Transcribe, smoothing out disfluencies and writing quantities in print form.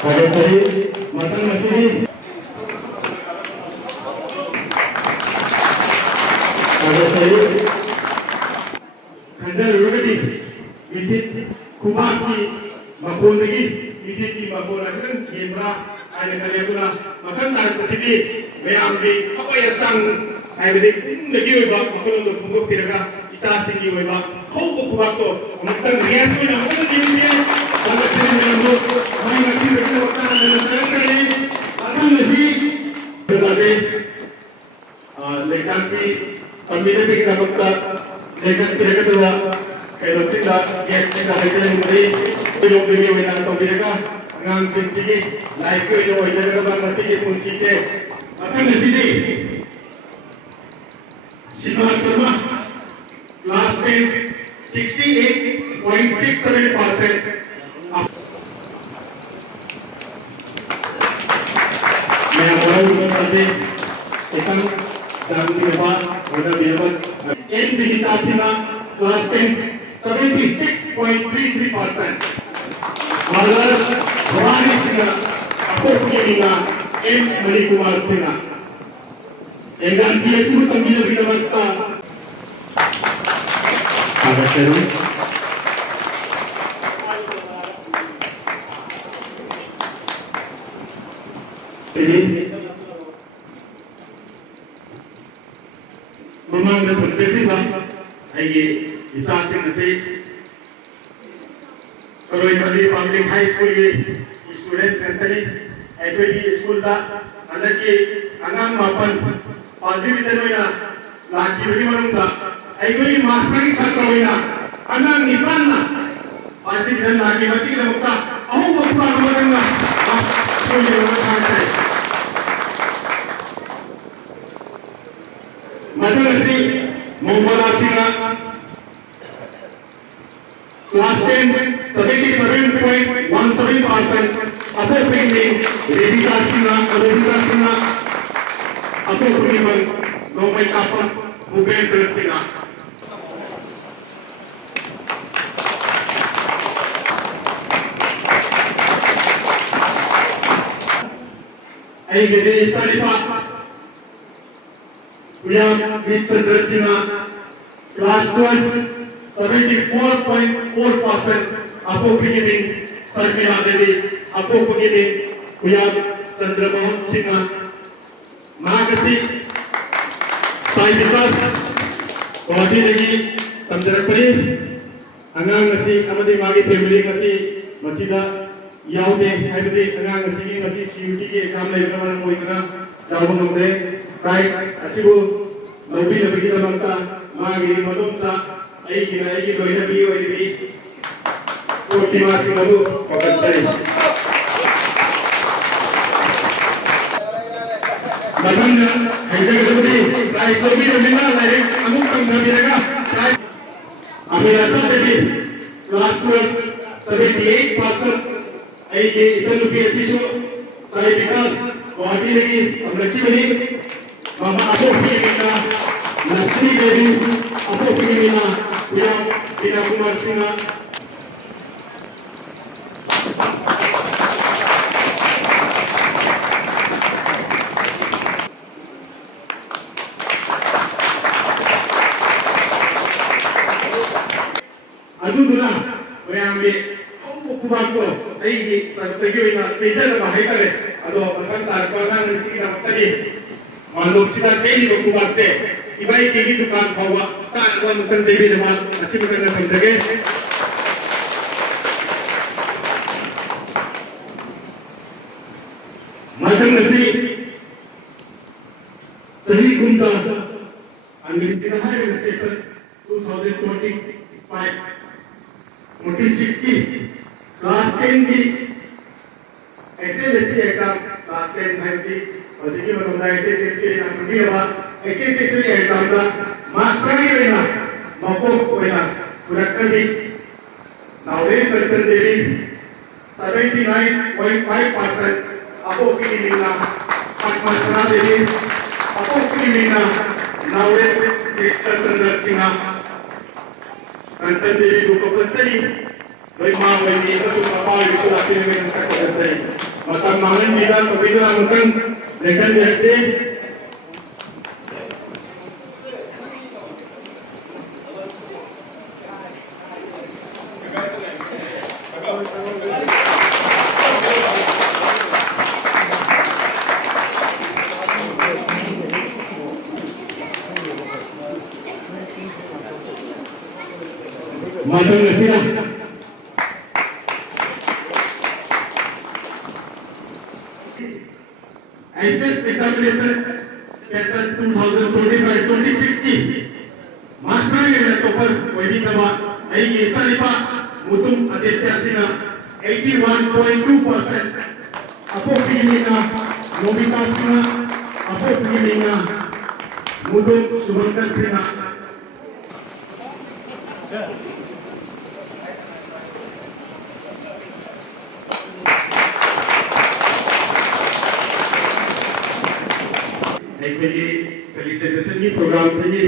Pada saya matang masih pada saya kanjar lagi mitit kubaki makon lagi mitit di makon akan himra ada kalian tu lah makan tarik kesini meambil apa yang tang ayat ini lagi wibak makon untuk pungguk piraga isa singi wibak kau kubak tu makan rias tu nak makan jenisnya kalau saya menyambut main lagi kita makan dan saya kali akan masih berada lekan pi pembina pi kita makan lekan piraga tu lah kalau sila gas sila kerja ni mesti belum lagi wina atau piraga ngang sini naik ke ini wajah kita bang masih fungsi se akan di sini Sima Sarma last time 68.67%. मैं बोला हूँ करते इतना जान के बाद होना Birbal N दिखता सीमा क्लास 10 76.33%. मगर भवानी सिंह अपोक के बिना एन मणि कुमार सिंह एंगान की ऐसी तंबीर बिरबलता agak seru. Jadi memang terjadi bang, ini bisa sih kalau ini public high school ini students nanti itu di school dah, anda ki angan mapan pasti bisa mana lagi beri mana dah. Aigoi maskari sakawina anan nipanna pasti bisa lagi masih kita muka ahu muka kamaranga sulit orang kaya macam nasi membalasina class 10 77.17% apa pending Rebita Sinha apa peniman nomai kapan Bhupendra Sinha ay gede sarifa Uyam Chandra Sinha class 12 74.4% apo beginning Sarmila Devi apo beginning Uyam Chandra Mohan Sinha Magasi Sai Vikas Body lagi tamjarak pari angang ngasi amadi magi family ngasi masida yaude haibadi angang ngasi ngasi CUT ki exam lai naman mo itna jawab ngomre price asibu lobi lobi kita mangta magi madum sa ai ki loina bi oi bi koti masi lagu pakansari Madamnya, hajar seperti price lobi lobi na lai amuk kam dhabi raga price Amin rasa tadi class 12 78% aige isan UPSC show sai vikas wadi lagi amlaki bani mama apo pingina Nasri Devi apo pingina Uyam Bina Kumar Sinha adu duna oyambe kubago aigi tagewina pejana bahaytare ado makan tarpana nisi na matani manuk sida jeli ko kubagse ibai kegi dukan khawa ta wa mutan debi dema asi mutan na tamjage madam nasi sahi gumta angri tinahai session 2025 46 की class 10 की SSLC exam class 10 fancy और जिसकी मतलब SSLC ना कुछ नहीं हुआ SSLC exam का मास्टर ही लेना मौकों को लेना पूरा कभी नावेल कंचन देवी 79.5% आपको की मिलना पद्मश्री देवी आपको की मिलना novel Krishna Chandra Singh Kancan diri buku kancari, doi mau ini itu semua apa itu sudah pilih mereka kancari. Matang mangan kita tapi itu lakukan lekan reaksi. Matang nasi lah. ICS examination session 2025-2060 master level topper wedding kaba aigi salipa mutum aditya sina 81.2% apo pigilina nobita sina apo pigilina mutum subankar sina एक बजे कल session की programme से